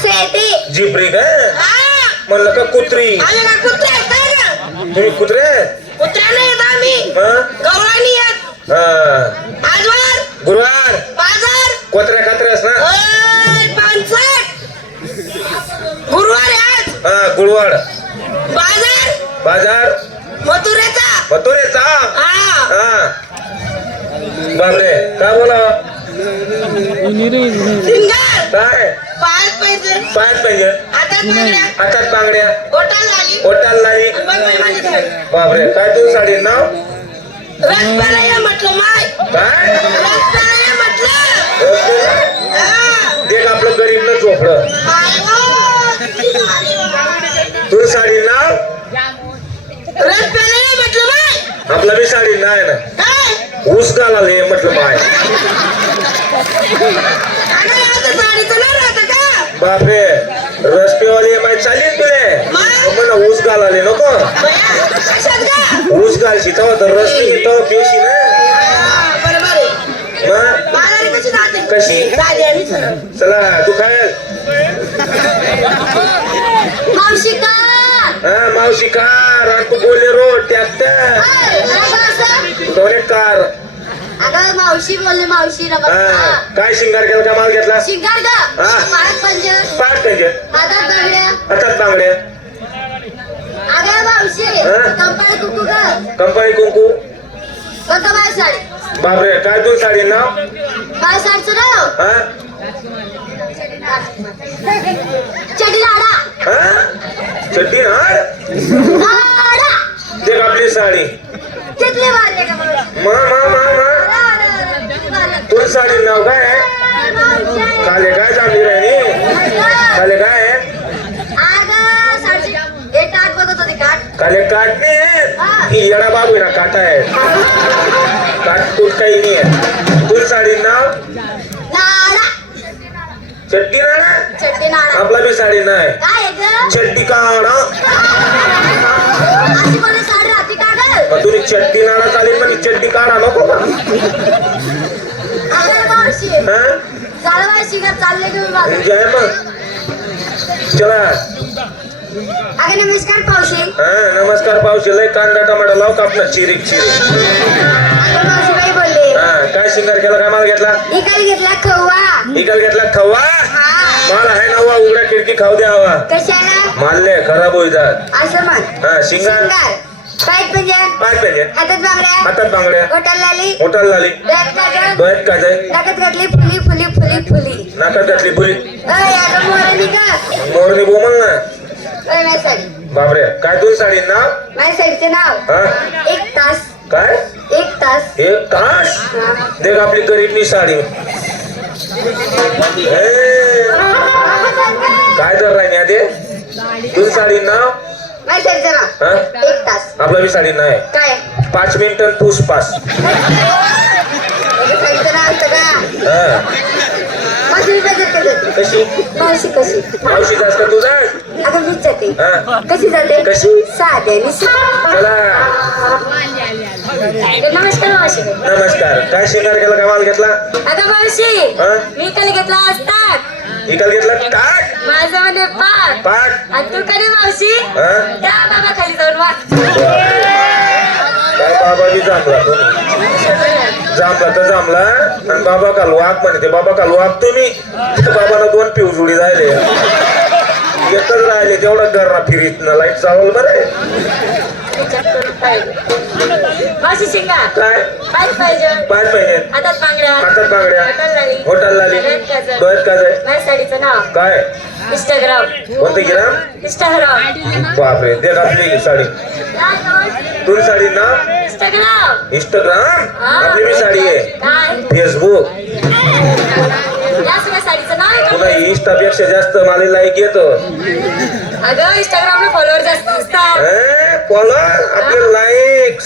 असं येते जिपरी काय हा. म्हणलं का कुत्री? का कुत्रे आहेत काय ना? तुम्ही कुत्रे? कुत्र्याने येत आम्ही हं? गवळणी येत हा. आजवर. गुरुवार. बाजार. कोत्र्या कात्र्यास ना? ओय, पानसट गुरुवार आहे आज. हा गुरुवार. बाजार. बाजार. मथुरेचा. हा. हा. बापरे. काय बोला सिंगार. काय? पाच पैसे पाच पाहिजे. हातात बांगड्या हातात बांगड्या आली ओटाला बापरे. काय तू साडी नाव? ये म्हटलं माय. काय? रस्त्याला ये म्हटलं. हा. देख आपलं गरीब न किती भारी वा. तू साडी नाव? रस्त्याला ये म्हटलं माय. आपला बी साडी नाही ना. काय? ऊस घालायला ये म्हटलं माय. बापरे रस्तेवाले माय चालीन तुले? म्हणा ऊस घालाले नको. बया, कशात का ऊस घालशी तेव्हा तर रस्ते तेव्हा पेशी ना हा, कशी. चला तू काय मावशी का? हा मावशी कार आणि तू बोलले रोड दोन्ही कार? मावशी बोलले मावशी हा नमस्कार काय शिंगार केला का माल घेतला? शिंगार हा. पाच पंज. पाच हातात बांगड्या. हातात बांगड्या. अगं मावशी हा. कंपनी कुकू ग. कंपनी कुंकू. कोणतं बाय साडी? बापरे काय तू साडी नाव? बाय साडीचं नाव? हा? चटी लाडा. हा? लाडा. देख आपली साडी. कितले वाजले का मावशी? मा मा मा मा. किती वाजले? साडी नाव काय आहे? काले काय चांगली राहिली काले काय आहे? अगं, काट नाही आहे. ही येडा बाबू ना काटा आहे काट तूट काही नाही आहे तुझं साडी नाव चट्टी नाणा आपला बी साडी नाही चट्टी काढा तुम्ही चट्टी नाणा चालेल पण चट्टी काढा नको का हा? झालं चालले बाजू जय मग. चला. अगं नमस्कार पावशी हा नमस्कार पावशी लय कांदा टमाटा लाव का आपला चिरीक चिरीक अगं बोलले. हा काय शिंगार केला काय माल घेतला? इकडे घेतला खवा. इकल घेतला खवा? हा. माल आहे नवा उघड्या खिडकी खाऊ द्यावा कशाला? मारले खराब होई जात. असं म्हण. हा शिंगार. पाच पाहिजे हातात बांगड्या. हातात बांगड्या. गोटाला लाली. मोठाला झाली डोळ्यात काजळ. डोळ्यात नाकात घातली फुली फुली फुली फुली. नाकात घातली फुली. अय अगं मोरनी का मोरणी बोमल ना. अय माझी साडी. बापरे. काय तुझं साडी नाव माझ्या साडीचं नाव. हा? एक तास. काय? एक तास. एक तास. देख आपली गरीबनी साडी. ए, काय तर राहिनी आधी? तुझी साडी नाव हा? एक तास. आपला बी साडी नाही. काय? पाच मिनिटं पूस. पास असतं का? हा. मी करते कशी? मावशी कशी? मावशी जास्त तुझा अगं मीच जाते. हा. कशी जाते? कशी? साध्याने सा- चला. नमस्कार मावशी. नमस्कार. काय शिंगार केला? काय माल घेतला? अगं मावशी हा? मी काल घेतला असतात इकल घेतला टाक माझं म्हणजे पाक पाक आणि तू कधी मावशी? हा? त्या बाबा खाली जाऊन काय बाबा बी जांभला तो. तर जांभला आणि बाबा काल वाघ म्हणते बाबा काल वाघ तुम्ही. बाबानं दोन पिऊ जुडी राहिले एकच राहिले तेवढं घरना फिरीत ना लाइट चावल बरं. मावशी शिंगा. काय? पाच पाहिजे. पाच महिने हातात बांगड्या. हातात बांगड्या. हातात लाली. होटाल लाली डोळ्यात काजळ. काय जाय माझ्या साडीचं नाव. काय? इंस्टाग्राम. कोणतं गिराम इंस्टाग्राम. बापरे देख आपली साडी. तुझी साडी ना? इंस्टाग्राम. इंस्टाग्राम? आपली साडी आहे. फेसबुक तुला? इंस्टापेक्षा जास्त मला लाईक येतो. अगं इंस्टाग्रामला फॉलोअर जास्त असतात. फॉलो आपले लाईक